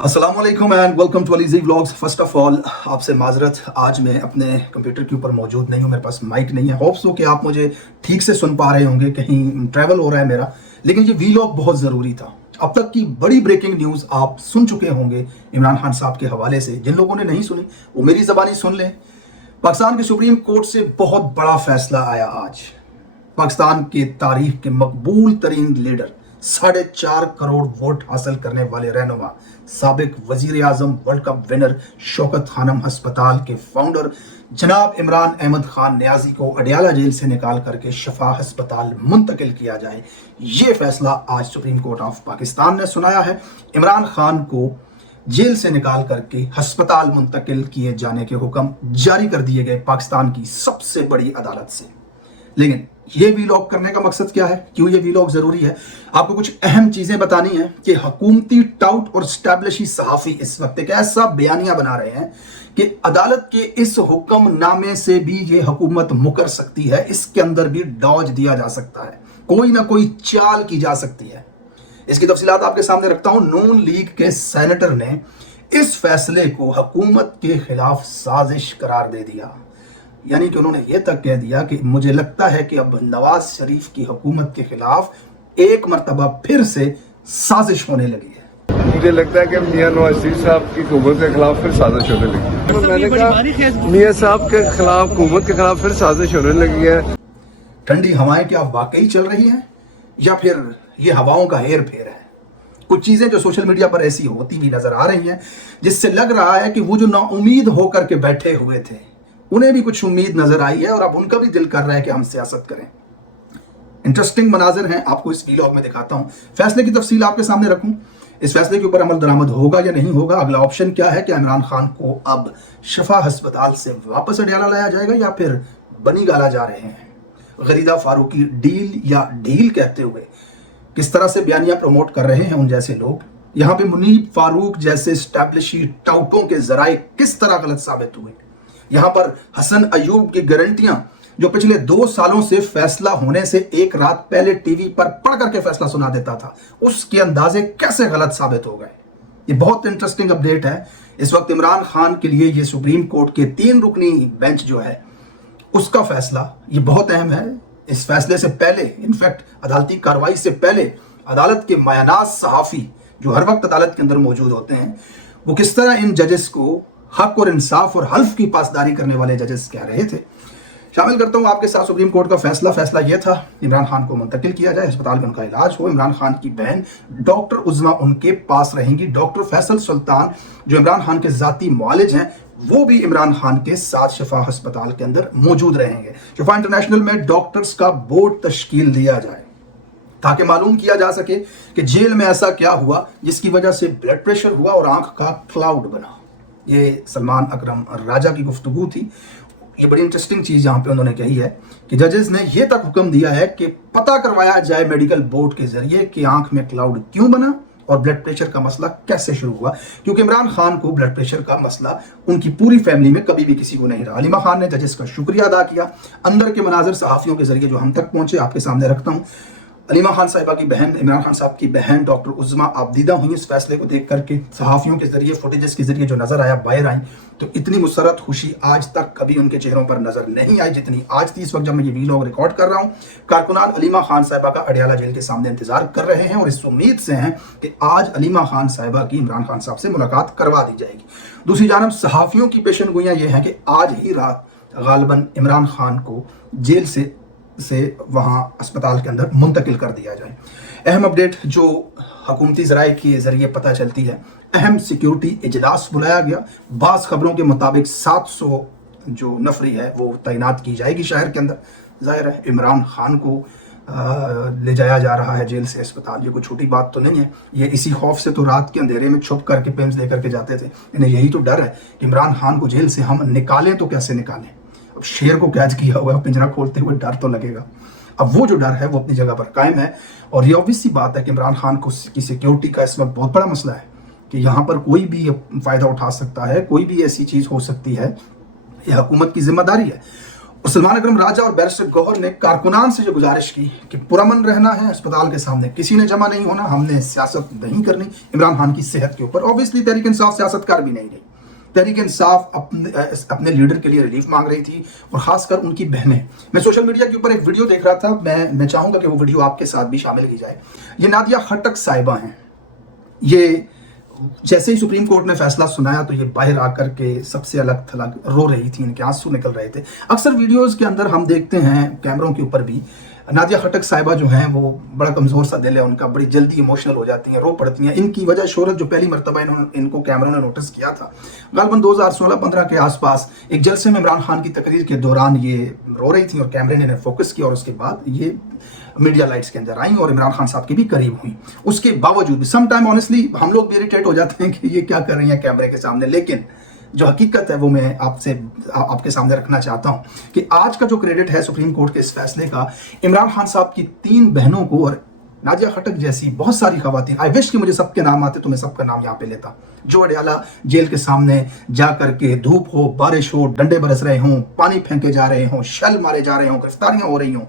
अस्सलाम वालेकुम and welcome to Alizey vlogs. First of all आपसे माजरत, आज मैं अपने कंप्यूटर के ऊपर मौजूद नहीं हूँ, मेरे पास माइक नहीं है। होप्स हो कि आप मुझे ठीक से सुन पा रहे होंगे, कहीं ट्रैवल हो रहा है मेरा, लेकिन ये वीलॉग बहुत ज़रूरी था। अब तक की बड़ी ब्रेकिंग न्यूज़ आप सुन चुके होंगे इमरान खान साहब के हवाले से। जिन लोगों ने नहीं सुनी वो मेरी ज़बानी सुन लें। पाकिस्तान के सुप्रीम कोर्ट से बहुत बड़ा फैसला आया आज। पाकिस्तान की तारीख के मकबूल तरीन लीडर, 4.5 करोड़ वोट हासिल करने वाले रहनुमा, साबिक वजीर आजम, world cup winner, Shaukat Khanum अस्पताल के फाउंडर जनाब इमरान अहमद खान न्याजी को अडियाला जेल से निकाल करके शफा अस्पताल मुंतकिल किया जाए। ये फैसला आज सुप्रीम कोर्ट ऑफ पाकिस्तान ने सुनाया है। इमरान खान को जेल से निकाल करके अस्पताल मुंतकिल किए जाने के हुक्म जारी कर दिए गए पाकिस्तान की सबसे बड़ी अदालत से। लेकिन ये वीलॉग करने का मकसद क्या है, क्यों ये वीलॉग जरूरी है? आपको कुछ अहम चीजें बतानी है कि हुकूमती टाउट और स्टैब्लिशी सहाफी इस वक्त एक ऐसा बयानिया बना रहे हैं कि अदालत के इस हुक्मनामे से भी ये हुकूमत मुकर सकती है, इसके अंदर भी डॉज दिया जा सकता है, कोई ना कोई चाल की जा सकती है। इसकी तफसीलात आपके सामने रखता हूं। नून लीग के सेनेटर ने इस फैसले को हुकूमत के खिलाफ साजिश करार दे दिया। यानी कि उन्होंने ये तक कह दिया कि मुझे लगता है कि अब नवाज शरीफ की हुकूमत के खिलाफ एक मरतबा फिर से साजिश होने लगी है। मुझे लगता है कि मियां नवाज शरीफ साहब की हुकूमत के खिलाफ फिर साजिश होने लगी है। तो मैंने कहा मियां साहब के खिलाफ, हुकूमत के खिलाफ फिर साजिश होने लगी है। ठंडी हवाएं क्या वाकई चल रही हैं या फिर ये हवाओं का हेर फेर है? कुछ चीजें जो सोशल मीडिया पर ऐसी होती भी नजर आ रही हैं जिससे लग रहा है कि वो जो नाउमीद होकर के बैठे हुए थे उन्हें भी कुछ उम्मीद नजर आई है और अब उनका भी दिल कर रहा है कि हम सियासत करें। इंटरेस्टिंग मनाजिर हैं, आपको इस वीलॉग में दिखाता हूं। फैसले की तफसील आपके सामने रखूं, इस फैसले के ऊपर अमल दरामद होगा या नहीं होगा। अगला ऑप्शन क्या है कि इमरान खान को अब शफा अस्पताल से वापस अडियाला लाया जाएगा या फिर बनी गाला जा रहे हैं। गरीदा फारूकी डील या ढील कहते हुए किस तरह से बयानिया प्रमोट कर रहे हैं उन जैसे लोग। यहाँ पे मुनीब फारूक जैसे स्टैब्लिशी टाउटों के जराए किस तरह गलत साबित हुए। यहां पर हसन अयूब की गारंटियां जो पिछले 2 सालों से फैसला होने से एक रात पहले टीवी पर पढ़ करके फैसला सुना देता था, उसके अंदाजे कैसे गलत साबित हो गए। ये बहुत इंटरेस्टिंग अपडेट है। इस वक्त इमरान खान के लिए ये सुप्रीम कोर्ट के 3 रुकनी बेंच जो है उसका फैसला ये बहुत अहम है। इस फैसले से पहले, इनफैक्ट अदालती कार्रवाई से पहले, अदालत के मायनाज सहाफी जो हर वक्त अदालत के अंदर मौजूद होते हैं वो किस तरह इन जजेस को हक और इंसाफ और हल्फ की पासदारी करने वाले जजेस कह रहे थे। शामिल करता हूं आपके साथ सुप्रीम कोर्ट का फैसला यह था, इमरान खान को मुंतकिल किया जाए, अस्पताल में उनका इलाज हो। इमरान खान की बहन डॉक्टर उज़्मा उनके पास रहेंगी। डॉक्टर फैसल सुल्तान जो इमरान खान के जाती मुआलिज हैं वो भी इमरान खान के साथ शफा अस्पताल के अंदर मौजूद रहेंगे। शफा इंटरनेशनल में डॉक्टर्स का बोर्ड तश्कील दिया जाए ताकि मालूम किया जा सके कि जेल में ऐसा क्या हुआ जिसकी वजह से ब्लड प्रेशर हुआ और आंख का क्लाउड बना। ये सलमान अकरम राजा की गुफ्तगू थी। ये बड़ी इंटरेस्टिंग चीज यहाँ पे उन्होंने कही है कि जजेस ने यह तक हुक्म दिया है कि पता करवाया जाए मेडिकल बोर्ड के जरिए कि आंख में क्लाउड क्यों बना और ब्लड प्रेशर का मसला कैसे शुरू हुआ, क्योंकि इमरान खान को ब्लड प्रेशर का मसला उनकी पूरी फैमिली में कभी भी किसी को नहीं रहा। अलीमा खान ने जजेस का शुक्रिया अदा किया। अंदर के मनाजिर सहाफियों के जरिए जो हम तक पहुंचे आपके सामने रखता हूँ। अलीमा खान साहिबा की बहन, इमरान खान साहब की बहन डॉक्टर उज़्मा आबदीदा हुई इस फैसले को देख करके। सहाफ़ियों के जरिए, फुटेजेस के जरिए जो नजर आया, बाहर आई, तो इतनी मुसरत खुशी आज तक कभी उनके चेहरों पर नजर नहीं आई जितनी आज थी। इस वक्त जब मैं ये वीलॉग रिकॉर्ड कर रहा हूँ, कारकुनान अलीमा खान साहिबा का अडियाला जेल के सामने इंतजार कर रहे हैं और इस उम्मीद से हैं कि आज अलीमा खान साहिबा की इमरान खान साहब से मुलाकात करवा दी जाएगी। दूसरी जानब सहाफ़ियों की पेशन गोइयाँ ये हैं कि आज ही रात गालिबन इमरान खान को जेल से वहां अस्पताल के अंदर मुंतकिल कर दिया जाए। अहम अपडेट जो हुकूमती ज़राए के जरिए पता चलती है, अहम सिक्योरिटी इजलास बुलाया गया। बाज़ खबरों के मुताबिक 700 जो नफरी है वो तैनात की जाएगी शहर के अंदर। जाहिर है इमरान खान को ले जाया जा रहा है जेल से अस्पताल, ये कोई छोटी बात तो नहीं है। ये इसी खौफ से तो रात के अंधेरे में छुप करके पेम्स लेकर के जाते थे। इन्हें यही तो डर है कि इमरान खान को जेल से हम निकालें तो कैसे निकालें। अब शेर को कैद किया हुआ है, पिंजरा खोलते हुए डर तो लगेगा। अब वो जो डर है वो अपनी जगह पर कायम है और ये ऑब्वियस सी बात है कि इमरान खान को की सिक्योरिटी का इस वक्त बहुत बड़ा मसला है कि यहाँ पर कोई भी फ़ायदा उठा सकता है, कोई भी ऐसी चीज़ हो सकती है। ये हुकूमत की जिम्मेदारी है और सलमान अकरम राजा और बैरिस्टर गौहर ने कारकुनान से जो गुजारिश की कि पुरअमन रहना है, अस्पताल के सामने किसी ने जमा नहीं होना, हमने सियासत नहीं करनी इमरान खान की सेहत के ऊपर। ऑब्वियसली तहरीक इंसाफ सियासतकार भी नहीं रही। तहरीक इंसाफ अपने लीडर के लिए रिलीफ मांग रही थी, और खासकर उनकी बहनें। मैं सोशल मीडिया के ऊपर एक वीडियो देख रहा था, मैं चाहूंगा कि वो वीडियो आपके साथ भी शामिल की जाए। ये नादिया खट्टक साहिबा हैं। ये जैसे ही सुप्रीम कोर्ट ने फैसला सुनाया तो ये बाहर आकर के सबसे अलग थलग रो रही थी, इनके आंसू निकल रहे थे। अक्सर वीडियोस के अंदर हम देखते हैं कैमरों के ऊपर भी, नादिया खट्टक साहिबा जो हैं वो बड़ा कमज़ोर सा दिल है उनका, बड़ी जल्दी इमोशनल हो जाती हैं, रो पड़ती हैं। इनकी वजह शोहरत जो पहली मरतबा इनको कैमरों ने नोटिस किया था गालबन 2016-15 के आसपास, एक जलसे में इमरान खान की तकरीर के दौरान ये रो रही थी और कैमरे ने फोकस किया, और उसके बाद ये मीडिया लाइट्स के अंदर आई और इमरान खान साहब की भी करीब हुई। उसके बावजूद भी सम टाइम ऑनेस्टली हम लोग भी इरिटेट हो जाते हैं कि ये क्या कर रही हैं कैमरे के सामने, लेकिन जो हकीकत है वो मैं आपके सामने रखना चाहता हूं कि आज का जो क्रेडिट है सुप्रीम कोर्ट के इस फैसले का, इमरान खान साहब की 3 बहनों को और नादिया खट्टक जैसी बहुत सारी खवातीन, आई विश कि मुझे सबके नाम आते तो मैं सबका नाम यहाँ पे लेता, जो अडयाला जेल के सामने जा करके धूप हो, बारिश हो, डंडे बरस रहे हों, पानी फेंके जा रहे हों, शल मारे जा रहे हों, गिरफ्तारियां हो रही हों।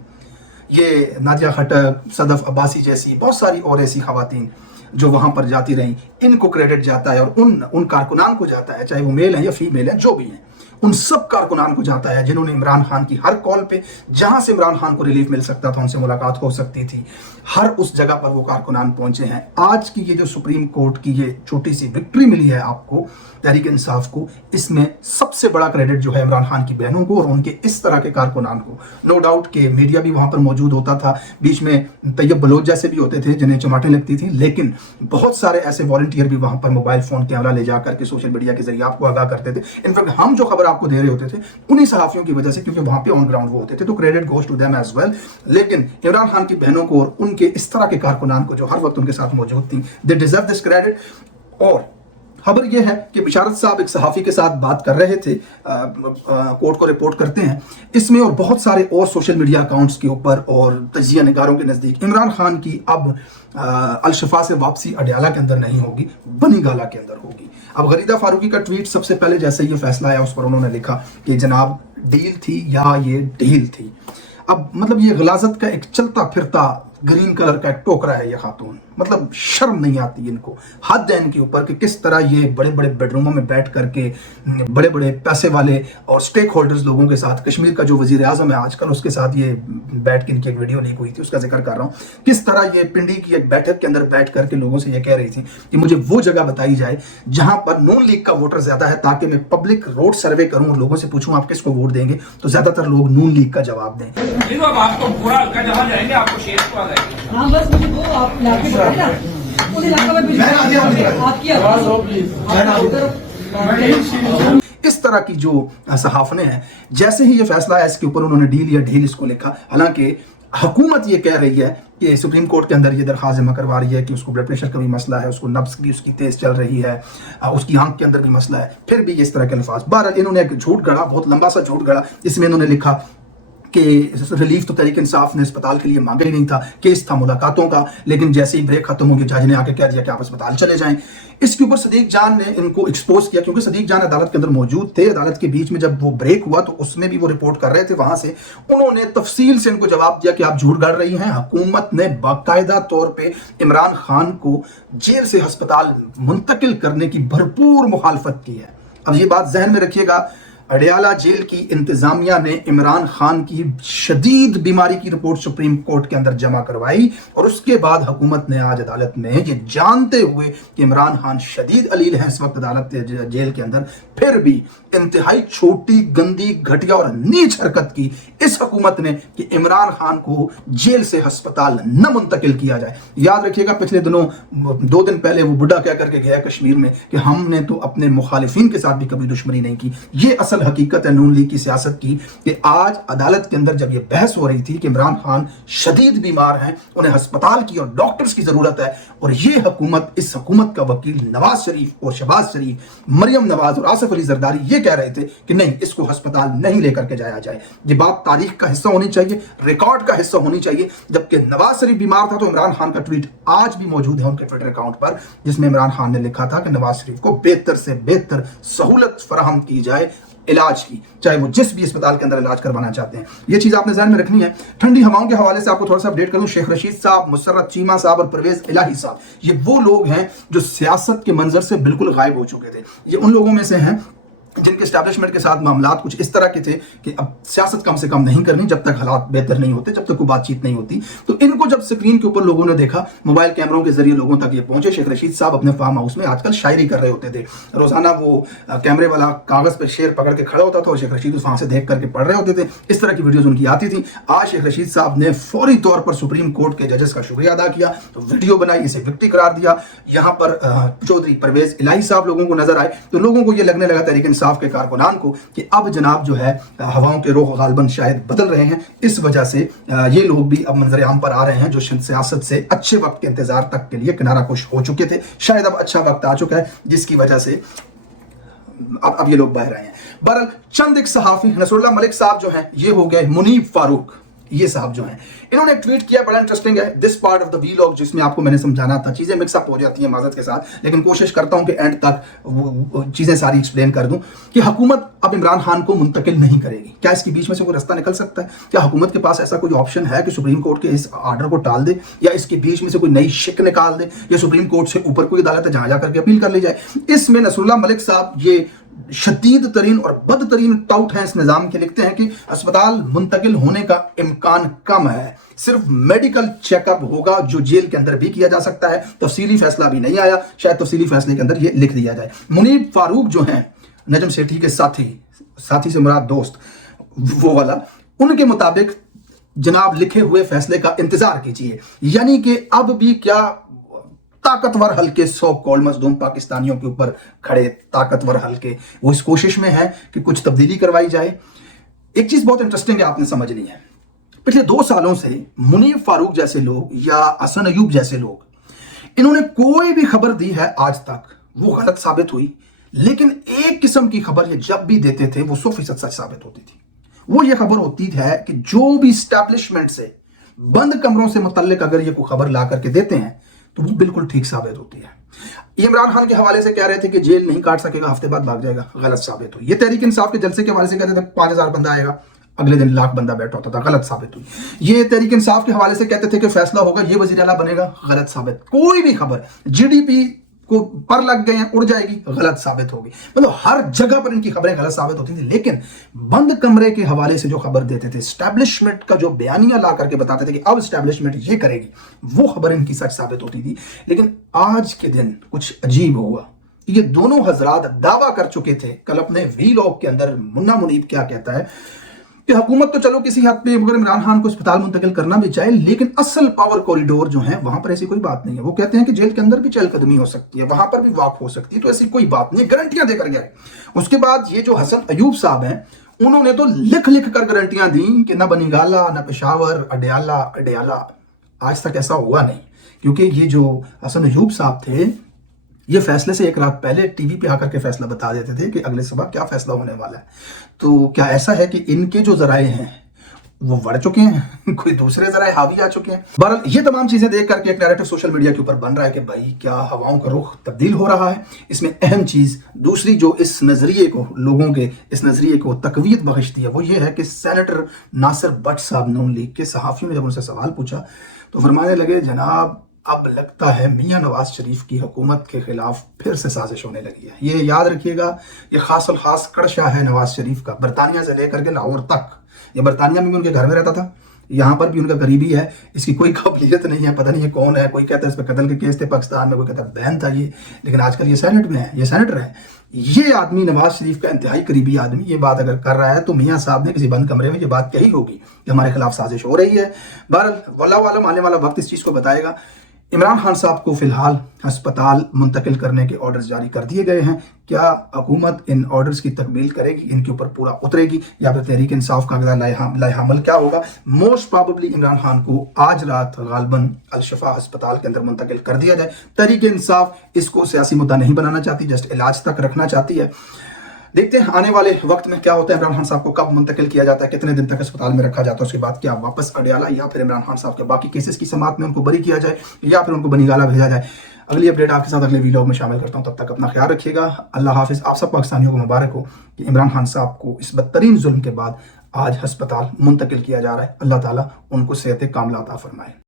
ये नादिया खट्टक, सदफ अब्बासी जैसी बहुत सारी और ऐसी खवातीन जो वहां पर जाती रहीं, इनको क्रेडिट जाता है, और उन कारकुनान को जाता है, चाहे वो मेल हैं या फीमेल हैं, जो भी हैं, उन सब कारकुनान को जाता है जिन्होंने इमरान खान की हर कॉल पे, जहां से इमरान खान को रिलीफ मिल सकता था, उनसे मुलाकात हो सकती थी, हर उस जगह पर वो कारकुनान पहुंचे हैं। आज की ये जो सुप्रीम कोर्ट की ये छोटी सी विक्ट्री मिली है आपको, तहरीक इंसाफ को, इसमें सबसे बड़ा क्रेडिट जो है इमरान खान की बहनों को और उनके इस तरह के कारकुनान को। नो डाउट कि मीडिया भी वहां पर मौजूद होता था, बीच में तैयब बलोच जैसे भी होते थे जिन्हें चमाटें लगती थी, लेकिन बहुत सारे ऐसे वॉलंटियर भी वहां पर मोबाइल फोन कैमरा ले जाकर के सोशल मीडिया के जरिए आपको आगाह करते थे। इनफैक्ट हम जो खबर आपको दे रहे होते थे उन्हीं सहाफियों की वजह से, क्योंकि वहां पे ऑन ग्राउंड वो होते थे, तो credit goes to them as well. लेकिन इमरान खान की बहनों को और उनके इस तरह के कारकुनान को जो हर वक्त उनके साथ मौजूद थी, दे डिजर्व दिस क्रेडिट। और खबर यह है कि बिशारत साहब एक सहाफ़ी के साथ बात कर रहे थे, कोर्ट को रिपोर्ट करते हैं इसमें, और बहुत सारे और सोशल मीडिया अकाउंट्स के ऊपर और तजिया निगारों के नज़दीक इमरान खान की अब अलशफा से वापसी अडयाला के अंदर नहीं होगी, बनी गाला के अंदर होगी। अब गरीदा फारूकी का ट्वीट सबसे पहले जैसे ये फैसला आया उस पर उन्होंने लिखा कि जनाब डील थी या ये डील थी। अब मतलब ये गलाजत का एक चलता फिरता ग्रीन कलर का एक टोकरा है ये खातून, मतलब शर्म नहीं आती इनको, हद है इनके ऊपर कि किस तरह ये बड़े बड़े बेडरूमों में बैठ करके बड़े बड़े पैसे वाले और स्टेक होल्डर्स लोगों के साथ, कश्मीर का जो वजीर आजम है आजकल उसके साथ ये बैठ के इनकी एक वीडियो लीक हुई थी, उसका जिक्र कर रहा हूँ, किस तरह ये पिंडी की एक बैठक के अंदर बैठ करके लोगों से ये कह रही थी कि मुझे वो जगह बताई जाए जहां पर नून लीग का वोटर ज्यादा है, ताकि मैं पब्लिक रोड सर्वे करूं और लोगों से पूछूं आप किसको वोट देंगे, तो ज्यादातर लोग नून लीग का जवाब दें। आपको पूरा हल्का जहां जाएंगे आपको शेर को आ जाएंगे। हाँ बस मुझे वो आप लाके बताइए ना, उस इलाके में आपकी आवाज। इस तरह की जो सहाफने हैं, जैसे ही ये फैसला आया इसके ऊपर उन्होंने डील या ढील इसको लिखा। हालांकि हुकूमत ये कह रही है कि सुप्रीम कोर्ट के अंदर ये दरख्वास्त जमा करवा रही है कि उसको ब्लड प्रेशर का भी मसला है, उसको नब्ज भी उसकी तेज चल रही है, उसकी आंख के अंदर भी मसला है, फिर भी इस तरह के अल्फाज। बहरहाल इन्होंने एक झूठ गढ़ा, बहुत लंबा सा झूठ गढ़ा। इसमें इन्होंने लिखा कि रिलीफ तो तहरीक इंसाफ ने अस्पताल के लिए मांगा ही नहीं था, केस था मुलाकातों का, लेकिन जैसे ही ब्रेक खत्म हो गया जज ने आके कह दिया कि आप अस्पताल चले जाएं। इसके ऊपर सदीक जान ने इनको एक्सपोज किया, क्योंकि सदीक जान अदालत के अंदर मौजूद थे। अदालत के बीच में जब वो ब्रेक हुआ तो उसमें भी वो रिपोर्ट कर रहे थे, वहां से उन्होंने तफसील से इनको जवाब दिया कि आप झूठ गढ़ रही हैं। हुकूमत ने बाकायदा तौर पर इमरान खान को जेल से अस्पताल मुंतकिल करने की भरपूर मुखालफत की है। अब ये बात जहन में रखिएगा, अडयाला जेल की इंतजामिया ने इमरान खान की शदीद बीमारी की रिपोर्ट सुप्रीम कोर्ट के अंदर जमा करवाई, और उसके बाद हुकूमत ने आज अदालत में ये जानते हुए कि इमरान खान शदीद अलील है इस वक्त अदालत जेल के अंदर, फिर भी इंतहाई छोटी, गंदी, घटिया और नीच हरकत की इस हुकूमत ने कि इमरान खान को जेल से अस्पताल न मुंतकिल किया जाए। याद रखिएगा पिछले दिनों 2 दिन पहले वो बुढ़ा कह करके गया कश्मीर में कि हमने तो अपने मुखालिफिन के साथ भी कभी दुश्मनी नहीं की। ये असल हकीकत है नून लीग की सियासत की कि आज अदालत के अंदर जब ये बहस हो रही थी कि इमरान खान शदीद बीमार हैं, उन्हें अस्पताल की और डॉक्टर्स की जरूरत है, और ये हुकूमत, इस हुकूमत का वकील नवाज शरीफ और शहबाज शरीफ, मरियम नवाज और आसिफ अली जरदारी ये कह रहे थे कि नहीं, इसको अस्पताल नहीं लेकर के जाया जाए। ये बात तारीख का हिस्सा होनी चाहिए, रिकॉर्ड का हिस्सा होनी चाहिए। जबकि नवाज शरीफ बीमार था तो इमरान खान का ट्वीट आज भी मौजूद है उनके ट्विटर अकाउंट पर, जिसमें इमरान खान ने लिखा था कि नवाज शरीफ को बेहतर से बेहतर सहूलत फराहम की जाए इलाज की, चाहे वो जिस भी अस्पताल के अंदर इलाज करवाना चाहते हैं। ये चीज़ आपने ध्यान में रखनी है। ठंडी हवाओं के हवाले से आपको थोड़ा सा अपडेट कर दूं, शेख रशीद साहब, मुसर्रत चीमा साहब और परवेज इलाही साहब, ये वो लोग हैं जो सियासत के मंजर से बिल्कुल गायब हो चुके थे। ये उन लोगों में से हैं जिनके एस्टैब्लिशमेंट के साथ मामलात कुछ इस तरह के थे कि अब सियासत कम से कम नहीं करनी जब तक हालात बेहतर नहीं होते, जब तक कोई बातचीत नहीं होती। तो इनको जब स्क्रीन के ऊपर लोगों ने देखा, मोबाइल कैमरों के जरिए लोगों तक ये पहुंचे। शेख रशीद साहब अपने फार्म हाउस में आजकल शायरी कर रहे होते थे, रोजाना वो कैमरे वाला कागज पर शेर पकड़ के खड़ा होता था और शेख रशीद उस वहां से देख करके पढ़ रहे होते थे। इस तरह की वीडियोज उनकी आती थी। आज शेख रशीद साहब ने फौरी तौर पर सुप्रीम कोर्ट के जजेस का शुक्रिया अदा किया, तो वीडियो बनाई, इसे विक्ट्री करार दिया। यहाँ पर चौधरी परवेज इलाही साहब लोगों को नजर आए, तो लोगों को ये लगने लगा तहरीक इंसाफ के कारकुनान को कि अब जनाब जो है हवाओं के रुख गालबन शायद बदल रहे हैं। इस वजह से ये लोग भी अब मंजर आम पर आ रहे हैं जो सियासत से अच्छे वक्त के इंतजार तक के लिए किनारा कुश हो चुके थे। शायद अब अच्छा वक्त आ चुका है जिसकी वजह से अब ये लोग बाहर आए हैं। बहरहाल चंद एक सहाफी, नसरुल्लाह मलिक साहब जो हैं, ये हो गए मुनीब फारूक, ये साहब जो हैं, इन्होंने एक ट्वीट किया, बड़ा इंटरेस्टिंग है। This part of the vlog, जिसमें आपको मैंने समझाना था, चीजें मिक्सअप हो जाती हैं माजरत के साथ, लेकिन कोशिश करता हूं कि एंड तक वो चीजें सारी एक्सप्लेन कर दूं कि हुकूमत अब इमरान खान को मुंतकिल नहीं करेगी। क्या इसके बीच में से कोई रास्ता निकल सकता है? क्या हुकूमत के पास ऐसा कोई ऑप्शन है कि सुप्रीम कोर्ट के इस ऑर्डर को टाल दे, या इसके बीच में से कोई नई शिक निकाल दे, या सुप्रीम कोर्ट से ऊपर कोई अदालत है जहां जाकर के अपील कर ली जाए? इसमें नसरुल्लाह मलिक साहब ये शदीद तरीन और बदतरीन टाउट हैं इस निजाम के, लिखते हैं कि अस्पताल मुंतकिल होने का इम्कान कम है, सिर्फ मेडिकल चेकअप होगा जो जेल के अंदर भी किया जा सकता है। तफसीली फैसला भी नहीं आया, शायद तफसीली फैसले के अंदर ये लिख दिया जाए। मुनीब फारूक जो हैं, नजम सेठी के साथी से मुराद दोस्त वो वाला, उनके मुताबिक जनाब लिखे हुए फैसले का इंतजार कीजिए, यानी कि अब भी क्या ताकतवर हल्के, सो कॉल्ड मजलूम पाकिस्तानियों के ऊपर खड़े ताकतवर हल्के, वो इस कोशिश में है कि कुछ तब्दीली करवाई जाए। एक चीज बहुत इंटरेस्टिंग है, आपने समझनी है। पिछले 2 सालों से मुनीब फारूक जैसे लोग या हसन अयूब जैसे लोग, इन्होंने कोई भी खबर दी है आज तक, वो गलत साबित हुई, लेकिन एक किस्म की खबर ये जब भी देते थे वो 100% सच साबित होती थी। वो ये खबर होती है कि जो भी स्टैब्लिशमेंट से बंद कमरों से मुतल्लिक अगर ये कोई खबर ला करके देते हैं तो वो बिल्कुल ठीक साबित होती है। इमरान खान के हवाले से कह रहे थे कि जेल नहीं काट सकेगा, हफ्ते बाद भाग जाएगा, गलत साबित हुई। ये तहरीक इंसाफ के जलसे के हवाले से कहते थे 5000 बंदा आएगा, अगले दिन लाख बंदा बैठा होता था, गलत साबित हुई। ये तहरीक इंसाफ के हवाले से कहते थे कि फैसला होगा, ये वजीर आला बनेगा, गलत साबित। कोई भी खबर जीडीपी को पर लग गए हैं, उड़ जाएगी, गलत साबित होगी। मतलब हर जगह पर इनकी खबरें गलत साबित होती थी। लेकिन बंद कमरे के हवाले से जो खबर देते थे, एस्टैब्लिशमेंट का जो बयानिया ला करके बताते थे कि अब एस्टैब्लिशमेंट ये करेगी, वो खबर इनकी सच साबित होती थी। लेकिन आज के दिन कुछ अजीब हुआ। ये दोनों हजरात दावा कर चुके थे कल अपने वीलॉग के अंदर, मुन्ना मुनीब क्या कहता है कि हुकूमत तो चलो किसी हद पे अगर इमरान खान को अस्पताल मुंतकिल करना भी चाहे, लेकिन असल पावर कॉरिडोर जो है वहां पर ऐसी कोई बात नहीं है। वो कहते हैं कि जेल के अंदर भी चहलकदमी हो सकती है, वहां पर भी वाक हो सकती है, तो ऐसी कोई बात नहीं, गारंटियां देकर गए। उसके बाद ये जो हसन अयूब साहब हैं, उन्होंने तो लिख लिख कर गारंटियां दी कि ना बनीगाला, ना पेशावर, अडयाला। आज तक ऐसा हुआ नहीं, क्योंकि ये जो हसन अयूब साहब थे, ये फैसले से एक रात पहले टीवी पे आकर के फैसला बता देते थे कि अगले सुबह क्या फैसला होने वाला है। तो क्या ऐसा है कि इनके जो जराए हैं वो बढ़ चुके हैं, कोई दूसरे जराए हावी आ चुके हैं? बहरहाल ये तमाम चीजें देख करके एक नैरेटिव सोशल मीडिया के ऊपर बन रहा है कि भाई क्या हवाओं का रुख तब्दील हो रहा है। इसमें अहम चीज दूसरी जो इस नजरिए को, लोगों के इस नजरिए को तकवीत बख्शती है, वो ये है कि सेनेटर नासिर भट्ट साहब नून लीग के सहाफियों ने जब उनसे सवाल पूछा तो फरमाने लगे, जनाब अब लगता है मियां नवाज शरीफ की हुकूमत के खिलाफ फिर से साजिश होने लगी है। ये याद रखिएगा, ये खास और खास कड़शा है नवाज शरीफ का, बरतानिया से लेकर के लाहौर तक। ये बरतानिया में भी उनके घर में रहता था, यहाँ पर भी उनका करीबी है, इसकी कोई काबिलियत नहीं है, पता नहीं ये कौन है। कोई कहता है इस पर कत्ल के केस थे पाकिस्तान में, कोई कहता है बहन था ये, लेकिन आजकल ये सेनेट में है, ये सेनेटर है। ये आदमी नवाज शरीफ का इंतहाई करीबी आदमी ये बात अगर कर रहा है तो मियाँ साहब ने किसी बंद कमरे में ये बात कही होगी कि हमारे खिलाफ साजिश हो रही है। बहरहाल वल्लाह आलम आने वाला वक्त इस चीज़ को बताएगा। इमरान खान साहब को फिलहाल अस्पताल मुंतकिल करने के ऑर्डर्स जारी कर दिए गए हैं। क्या हुकूमत इन ऑर्डर्स की तकमील करेगी, इनके ऊपर पूरा उतरेगी, या फिर तहरीक इंसाफ का अगला लाएहामल क्या होगा? मोस्ट प्रॉबेबली इमरान खान को आज रात गालबन अल-शफा अस्पताल के अंदर मुंतकिल कर दिया जाए। तहरीक इंसाफ इसको सियासी मुद्दा नहीं बनाना चाहती, जस्ट इलाज तक रखना चाहती है। देखते हैं आने वाले वक्त में क्या होता है, इमरान खान साहब को कब मुंतकिल किया जाता है, कितने दिन तक अस्पताल में रखा जाता है, उसके बाद क्या वापस अडयाला या फिर इमरान खान साहब के बाकी केसेस की समाअत में उनको बरी किया जाए या फिर उनको बनीगाला भेजा जाए। اگلی اپڈیٹ آپ کے ساتھ اگلے ویڈیو میں شامل کرتا ہوں. تب تک اپنا خیال رکھیے گا. اللہ حافظ. آپ سب پاکستانیوں کو مبارک ہو کہ عمران خان صاحب کو اس بدترین ظلم کے بعد آج ہسپتال منتقل کیا جا رہا ہے. اللہ تعالیٰ ان کو صحت کاملہ عطا فرمائے.